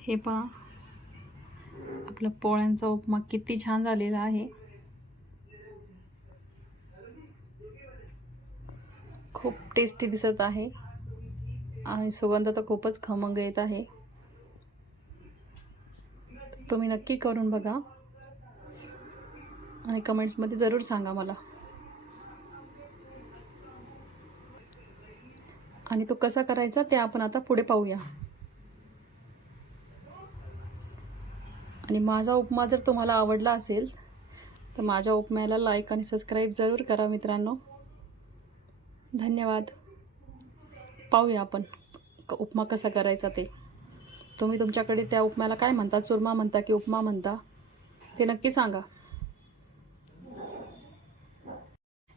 हे पहा. आपला पोळ्यांचा उपमा किती छान झालेला आहे. खूप टेस्टी दिसत आहे. आणि सुगंध तर खूपच खमंग येत आहे. तुम्ही नक्की करून बघा. आणि कमेंट्समध्ये जरूर सांगा मला. आणि तो कसा करायचा ते आपण आता पुढे पाहूया. आणि माझा उपमा जर तुम्हाला आवडला असेल तर माझ्या उपम्याला लाईक आणि सबस्क्राईब जरूर करा मित्रांनो. धन्यवाद. पाहूया आपण क- उपमा कसा करायचा ते. तुम्ही तुमच्याकडे त्या उपम्याला काय म्हणता? चुरमा म्हणता की उपमा म्हणता? ते नक्की सांगा.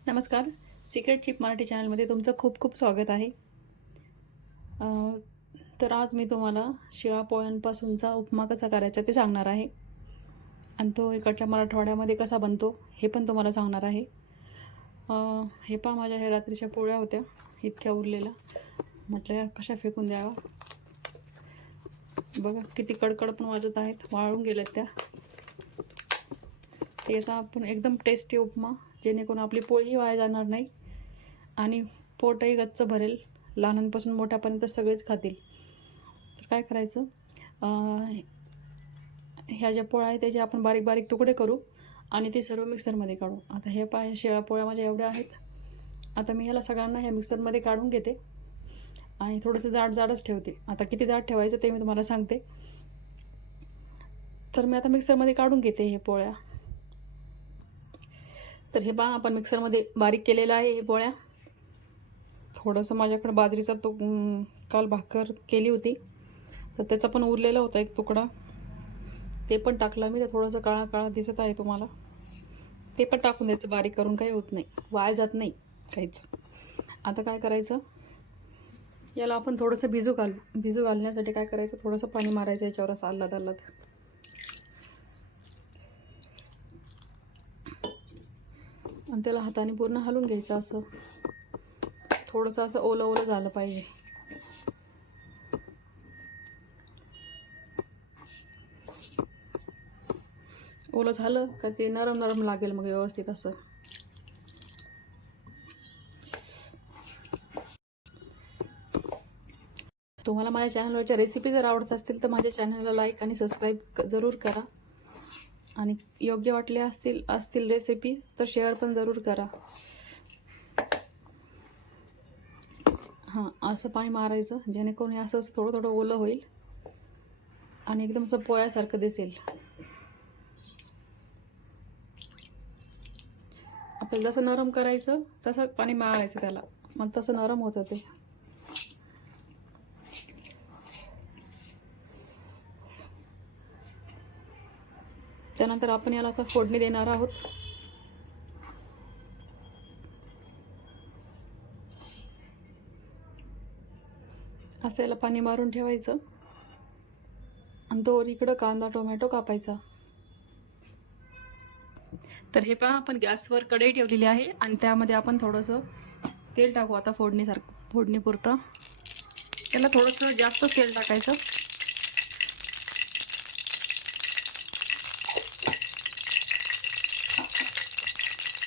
नमस्कार. सिक्रेट चिप मराठी चॅनलमध्ये तुमचं खूप खूप स्वागत आहे. तर आज मी तुम्हाला शिळा पोळ्यांपासूनचा उपमा कसा करायचा ते सांगणार आहे. आणि तो इकडच्या मराठवाड्यामध्ये कसा बनतो हे पण तुम्हाला सांगणार आहे. हे पहा माझ्या ह्या रात्रीच्या पोळ्या होत्या इतक्या उरलेल्या. म्हटल्या कशा फेकून द्यावा? बघा किती कडकड पण वाजत आहेत वाळून गेल्यात त्या. ते याचा आपण एकदम टेस्टी उपमा जेणेकरून आपली पोळीही वाया जाणार नाही. आणि पोटही गच्च भरेल. लहानांपासून मोठ्यापर्यंत सगळेच खातील. तर काय करायचं? ह्या ज्या पोळ्या आहेत त्याचे आपण बारीक बारीक तुकडे करू आणि ते सर्व मिक्सरमध्ये काढू. आता हे पाय शेळ्या पोळ्या माझ्या एवढ्या आहेत. आता मी ह्याला सगळ्यांना ह्या मिक्सरमध्ये काढून घेते आणि थोडंसं जाड जाडच ठेवते. आता किती जाड ठेवायचं ते मी तुम्हाला सांगते. तर मी आता मिक्सरमध्ये काढून घेते हे पोळ्या. तर हे पहा आपण मिक्सरमध्ये बारीक केलेलं आहे हे पोळ्या. थोडंसं माझ्याकडे बाजरीचा तो काल भाकर केली होती. तर त्याचा पण उरलेला होता एक तुकडा. ते पण टाकला मी तर थोडंसं काळा काळा दिसत आहे तुम्हाला. ते पण टाकून द्यायचं बारीक करून काही होत नाही. वाया जात नाही काहीच. आता काय करायचं? याला आपण थोडंसं भिजू घालू भिजू घालण्यासाठी काय करायचं? थोडंसं पाणी मारायचं याच्यावर असं आल्लाद आल्लाद आणि त्याला हाताने पूर्ण हलून घ्यायचं असं. थोडंसं असं ओलं ओलं झालं पाहिजे. ओलं झालं का ते नरम नरम लागेल मग व्यवस्थित असं. तुम्हाला माझ्या चॅनलवरच्या रेसिपी जर आवडत असतील तर माझ्या चॅनलला लाईक आणि सबस्क्राईब जरूर करा. आणि योग्य वाटले असतील असतील रेसिपी तर शेअर पण जरूर करा. हां असं पाणी मारायचं जेणेकरून असं थोडं थोडं ओलं होईल आणि एकदम असं पोळ्यासारखं दिसेल. आपल्याला जसं नरम करायचं तसं पाणी माळायचं त्याला. मग तसं नरम होतं ते. त्यानंतर आपण याला आता फोडणी देणार आहोत. असं याला पाणी मारून ठेवायचं. आणि दोर इकडं कांदा टोमॅटो कापायचा. तर हे पहा आपण गॅसवर कढई ठेवलेली आहे आणि त्यामध्ये आपण थोडंसं तेल टाकू आता फोडणीसारखं फोडणीपुरतं. त्याला थोडंसं जास्त तेल टाकायचं.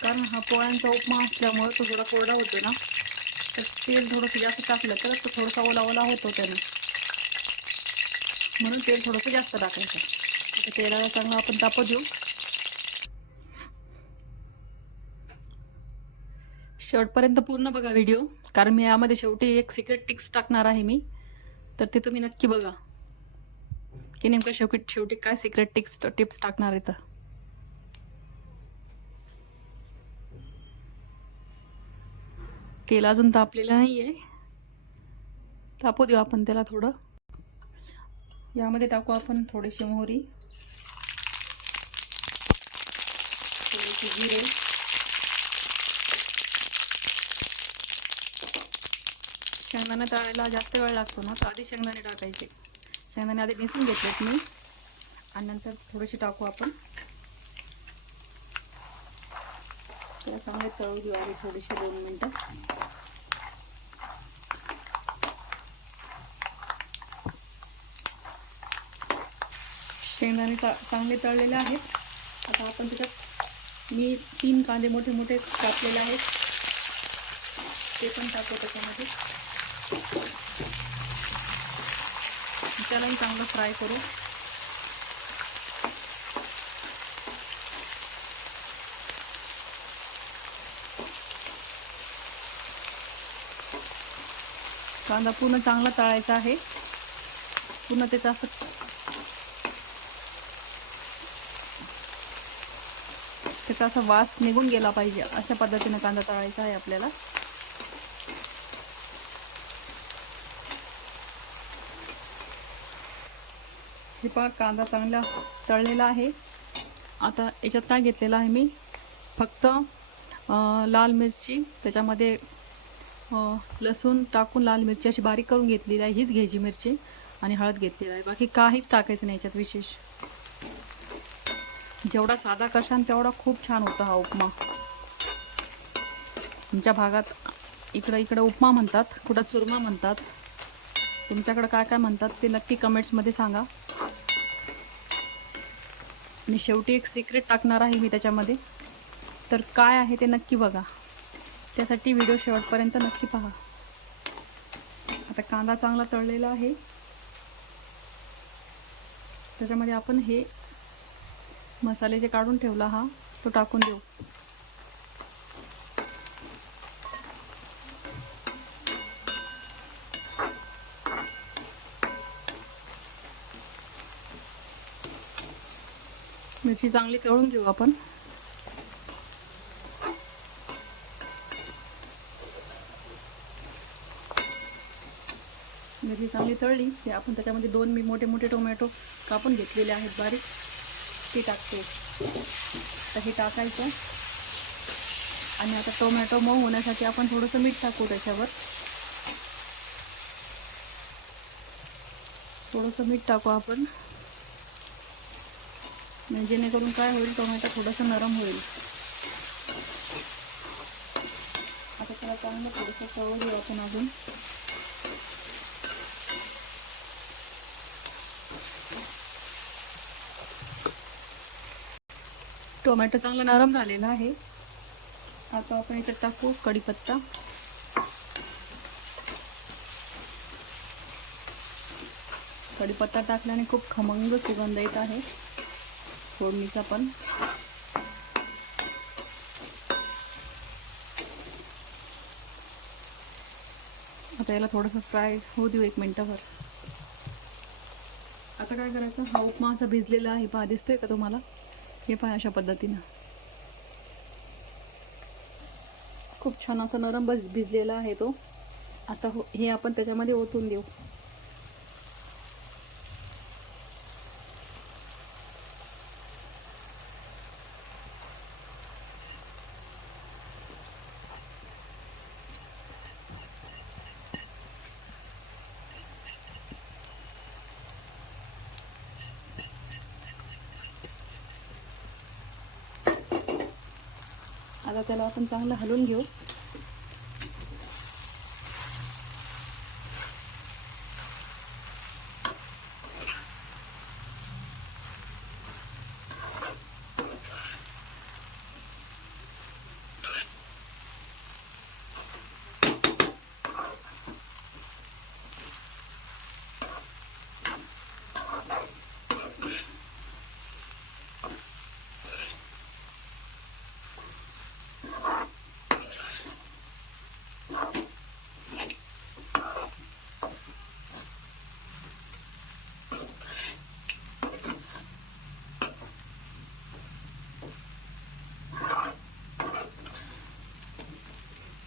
कारण हा पोळ्यांचा उपमा असल्यामुळे तो थोडा कोरडा होतो ना. तर तेल थोडंसं जास्त टाकलं तर तो थोडासा ओला ओला होतो त्यानं. म्हणून तेल थोडंसं जास्त टाकायचं. आता तेलाला चांगलं आपण तापत देऊ. शेवटपर्यंत पूर्ण बघा व्हिडिओ कारण मी यामध्ये शेवटी एक सिक्रेट टिक्स टाकणार आहे मी. तर ते तुम्ही नक्की बघा. की नेमकं शेवटी शेवटी काय सिक्रेट टिक्स टिप्स टाकणार आहे तर. तेल अजून तापलेलं नाही आहे तापू देऊ आपण त्याला थोडं. यामध्ये टाकू आपण थोडीशी मोहरी. थोडीशी जिरे. शेंगदाणा तळायला जास्त वेळ लागतो ना तर आधी शेंगदाणे टाकायचे. शेंगदाणे आधी निसून घेतलेत मी. आणि नंतर थोडेसे टाकू आपण. त्याला चांगले तळू देऊ आधी थोडीशी दोन मिनटं. शेंगदाणे चा चांगले तळलेले आहेत. आता आपण त्याच्यात मी तीन कांदे मोठे मोठे कापलेले आहेत. ते पण टाकू त्याच्यामध्ये. त्यालाही चांगलं फ्राय करू. कांदा पूर्ण चांगला तळायचा आहे. पूर्ण त्याचा असं त्याचा असा वास निघून गेला पाहिजे. अशा पद्धतीने कांदा तळायचा आहे आपल्याला. हे पहा कांदा चांगला तळलेला आहे. आता याच्यात काय घेतलेलं आहे मी? फक्त लाल मिरची त्याच्यामध्ये लसूण टाकून लाल मिरची अशी बारीक करून घेतलेली आहे. हीच घ्यायची मिरची आणि हळद घेतलेली आहे. बाकी काहीच टाकायचं नाही याच्यात विशेष. जेवढा साधा करशान तेवढा खूप छान होता हा उपमा. तुमच्या भागात इकडं इकडं उपमा म्हणतात कुठं चुरमा म्हणतात. तुमच्याकडं काय काय म्हणतात ते नक्की कमेंट्समध्ये सांगा. आणि शेवटी एक सिक्रेट टाकणार आहे मी त्याच्यामध्ये. तर काय आहे ते नक्की बघा. त्यासाठी व्हिडिओ शेवटपर्यंत नक्की पहा. आता कांदा चांगला तळलेला आहे. त्याच्यामध्ये आपण हे मसाले जे काढून ठेवला हा तो टाकून देऊ. मिरची चांगली तळून घेऊ आपण. मिरची चांगली तळली की आपण त्याच्यामध्ये दोन मी मोठे मोठे टोमॅटो कापून घेतलेले आहेत बारीक. ते टाकतो. तर हे टाकायचं. आणि आता टोमॅटो मऊ होण्यासाठी आपण थोडंसं मीठ टाकू त्याच्यावर. थोडंसं मीठ टाकू आपण. म्हणजे जेणेकरून काय होईल टोमॅटो थोडंसं नरम होईल. आता त्याला चांगलं थोडंसं चव देऊ आपण अजून. टोमॅटो चांगला नरम झालेला आहे. आता आपण याच्यात टाकू कढीपत्ता. कढीपत्ता टाकल्याने खूप खमंग सुगंध येत आहे. फोडणीचा पण. आता याला थोडंसं फ्राय होऊ देऊ एक मिनटंभर. आता काय करायचं? हा उपमा असा भिजलेला आहे पहा दिसतोय का तुम्हाला? हे पहा अशा पद्धतीनं. खूप छान असा नरम भिजलेला आहे तो. आता हो हे आपण त्याच्यामध्ये ओतून देऊ. आता त्याला आपण चांगलं हलवून घेऊ.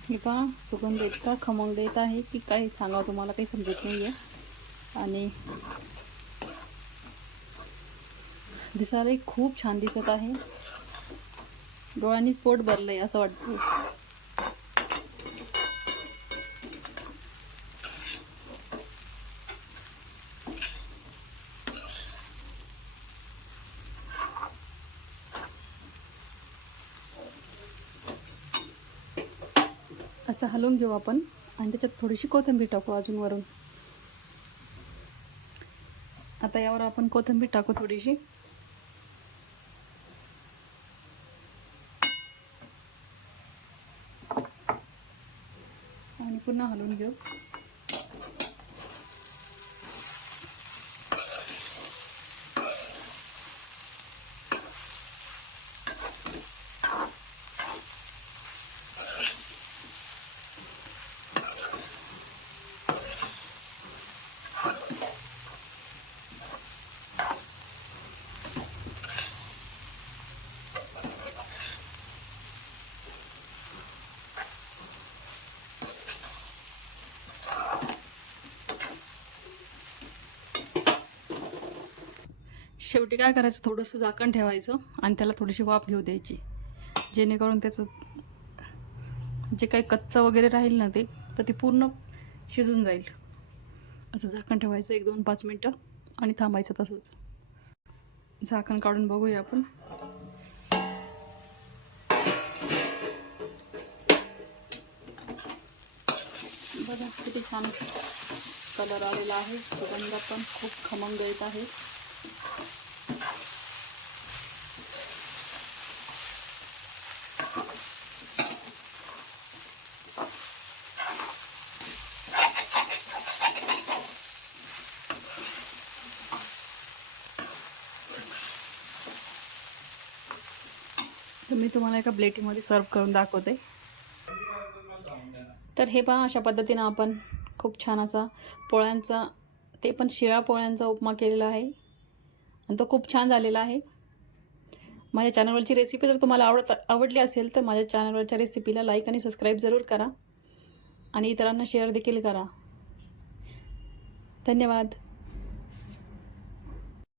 हे पहा सुगंध इतका खमंग येत आहे. की काही सांगावं तुम्हाला काही समजत नाही आहे आणि दिसायलाही खूप छान दिसत आहे. डोळ्यांनीच पोट भरलंय असं वाटतं. असं हलवून घेऊ आपण. आणि त्याच्यात थोडीशी कोथिंबीर टाकू अजून वरून आता यावर आपण कोथिंबीर टाकू थोडीशी. आणि पुन्हा हलवून घेऊ. शेवटी काय करायचं? थोडंसं झाकण ठेवायचं आणि त्याला थोडीशी वाफ घेऊ द्यायची. जेणेकरून त्याचं जे काही कच्चं वगैरे राहील ना ते तर ते पूर्ण शिजून जाईल. असं झाकण ठेवायचं एक दोन पाच मिनटं आणि थांबायचं तसंच. झाकण काढून बघूया आपण. बघा किती छान कलर आलेला आहे. सुगंध पण खूप खमंग येत आहे. तर मी तुम्हाला एका प्लेटीमध्ये सर्व करून दाखवते. तर हे पहा अशा पद्धतीनं आपण खूप छान असा पोळ्यांचा ते पण शिळा पोळ्यांचा उपमा केलेला आहे. आणि तो खूप छान झालेला आहे. माझ्या चॅनलवरची रेसिपी जर तुम्हाला आवडत आवडली असेल तर माझ्या चॅनलवरच्या रेसिपीला लाईक आणि सबस्क्राईब जरूर करा. आणि इतरांना शेअर देखील करा. धन्यवाद.